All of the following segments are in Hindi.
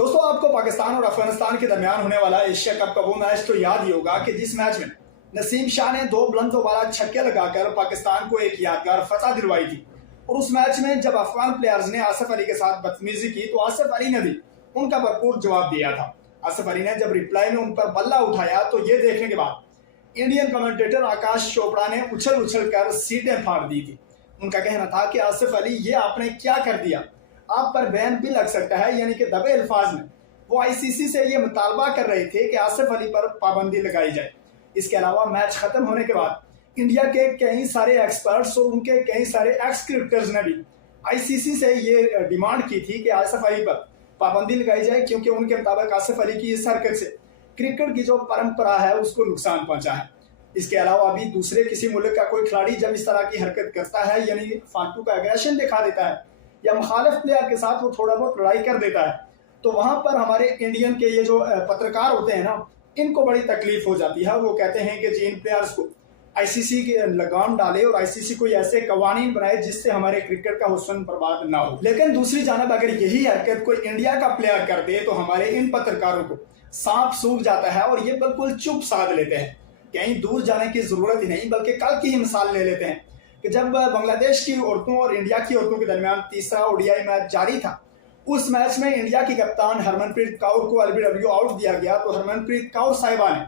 दोस्तों, आपको पाकिस्तान और अफगानिस्तान के दरमियान होने वाला एशिया कप का वो मैच तो याद ही होगा कि जिस मैच में नसीम शाह ने 2 बुलंदों वाला छक्के लगाकर पाकिस्तान को एक यादगार फतह दिलवाई थी। और उस मैच में जब अफगान प्लेयर्स ने आसिफ अली के साथ बदतमीजी की तो आसिफ अली ने भी उनका भरपूर जवाब दिया था। आसिफ अली ने जब रिप्लाई में उन पर बल्ला उठाया तो ये देखने के बाद इंडियन कमेंटेटर आकाश चोपड़ा ने उछल उछल कर सीटें फाड़ दी थी। उनका कहना था कि आसिफ अली, ये आपने क्या कर दिया, आप पर बैन भी लग सकता है। यानी कि दबे अल्फाज में वो आईसीसी से ये मुतालबा कर रहे थे कि आसिफ अली पर पाबंदी लगाई जाए। इसके अलावा मैच खत्म होने के बाद इंडिया के कई सारे एक्सपर्ट्स और उनके कई सारे एक्स क्रिकेटर्स ने भी आईसीसी से ये डिमांड की थी कि आसिफ अली पर पाबंदी लगाई जाए, क्योंकि उनके मुताबिक आसिफ अली की इस हरकत से क्रिकेट की जो परंपरा है उसको नुकसान पहुंचा है। इसके अलावा भी दूसरे किसी मुल्क का कोई खिलाड़ी जब इस तरह की हरकत करता है, यानी फालतू का एग्रेशन दिखा देता है या मुखालिफ प्लेयर के साथ वो थोड़ा बहुत लड़ाई कर देता है, तो वहां पर हमारे इंडियन के ये जो पत्रकार होते हैं ना, इनको बड़ी तकलीफ हो जाती है। वो कहते हैं कि जी इन प्लेयर्स को आईसीसी की लगाम डाले और आईसीसी कोई ऐसे कवानीन बनाए जिससे हमारे क्रिकेट का हुस्न बर्बाद ना हो। लेकिन दूसरी जानब अगर यही हरकत कोई इंडिया का प्लेयर कर दे तो हमारे इन पत्रकारों को सांप सूख जाता है और ये बिल्कुल चुप साध लेते हैं। कहीं दूर जाने की जरूरत ही नहीं, बल्कि कल की ही मिसाल ले लेते हैं कि जब बांग्लादेश की औरतों और इंडिया की औरतों के दरमियान तीसरा ओडीआई मैच जारी था, उस मैच में इंडिया की कप्तान हरमनप्रीत कौर को एलबीडब्ल्यू आउट दिया गया तो हरमनप्रीत कौर साहिबा ने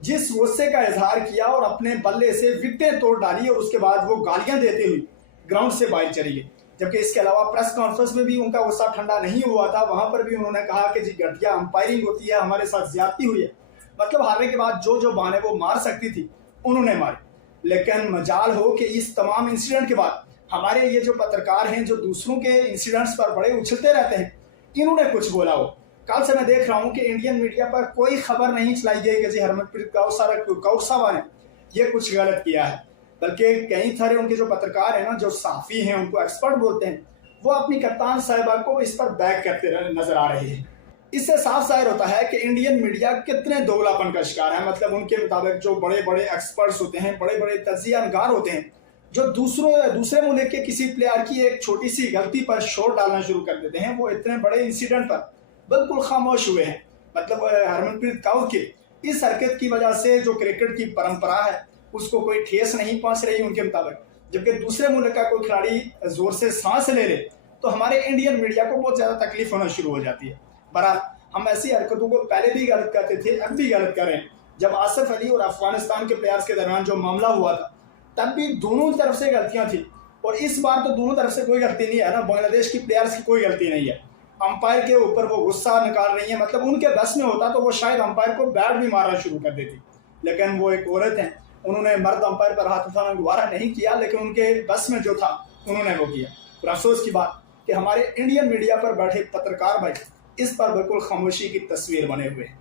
जिस गुस्से का इजहार किया और अपने बल्ले से विकेटें तोड़ डाली और उसके बाद वो गालियां देते हुए ग्राउंड से बाहर चली गई। जबकि इसके अलावा प्रेस कॉन्फ्रेंस में भी उनका गुस्सा ठंडा नहीं हुआ था। वहां पर भी उन्होंने कहा कि जी घटिया अंपायरिंग होती है, हमारे साथ ज्यादती हुई है। मतलब हारने के बाद जो जो बहाने वो मार सकती थी उन्होंने मारे। लेकिन मजाल हो कि इस तमाम इंसिडेंट के बाद हमारे ये जो पत्रकार हैं जो दूसरों के इंसिडेंट्स पर बड़े उछलते रहते हैं, इन्होंने कुछ बोला हो। कल से मैं देख रहा हूं कि इंडियन मीडिया पर कोई खबर नहीं चलाई गई कि जी हरमनप्रीत कौर साहबा ने ये कुछ गलत किया है, बल्कि कई सारे उनके जो पत्रकार हैं ना, जो सहाफी हैं, उनको एक्सपर्ट बोलते हैं, वो अपनी कप्तान साहिबा को इस पर बैक करते नजर आ रहे हैं। इससे साफ जाहिर होता है कि इंडियन मीडिया कितने दोगलापन का शिकार है। मतलब उनके मुताबिक जो बड़े बड़े एक्सपर्ट्स होते हैं, बड़े बड़े तजियानगार होते हैं, जो दूसरे मुल्क के किसी प्लेयर की एक छोटी सी गलती पर शोर डालना शुरू कर देते हैं, वो इतने बड़े इंसिडेंट पर बिल्कुल खामोश हुए हैं। मतलब हरमनप्रीत कौर के इस हरकत की वजह से जो क्रिकेट की परंपरा है उसको कोई ठेस नहीं पहुंच रही उनके मुताबिक। जबकि दूसरे मुल्क का कोई खिलाड़ी जोर से सांस ले ले तो हमारे इंडियन मीडिया को बहुत ज्यादा तकलीफ होना शुरू हो जाती है। बहरहाल हम ऐसी हरकतों को पहले भी गलत करते थे, अब भी गलत कर रहे हैं। जब आसिफ अली और अफगानिस्तान के प्लेयर्स के दरमियान जो मामला हुआ था तब भी दोनों तरफ से गलतियां थी, और इस बार तो दोनों तरफ से कोई गलती नहीं है ना। बांग्लादेश की प्लेयर्स की कोई गलती नहीं है, अंपायर के ऊपर वो गुस्सा निकाल रही है। मतलब उनके बस में होता तो वो शायद अंपायर को बैट भी मारना शुरू कर देती, लेकिन वो एक औरत है, उन्होंने मर्द अंपायर पर हाथ उठाना दोबारा नहीं किया, लेकिन उनके बस में जो था उन्होंने वो किया। और अफसोस की बात कि हमारे इंडियन मीडिया पर बैठे पत्रकार भाई इस पर बिल्कुल खामोशी की तस्वीर बने हुए हैं।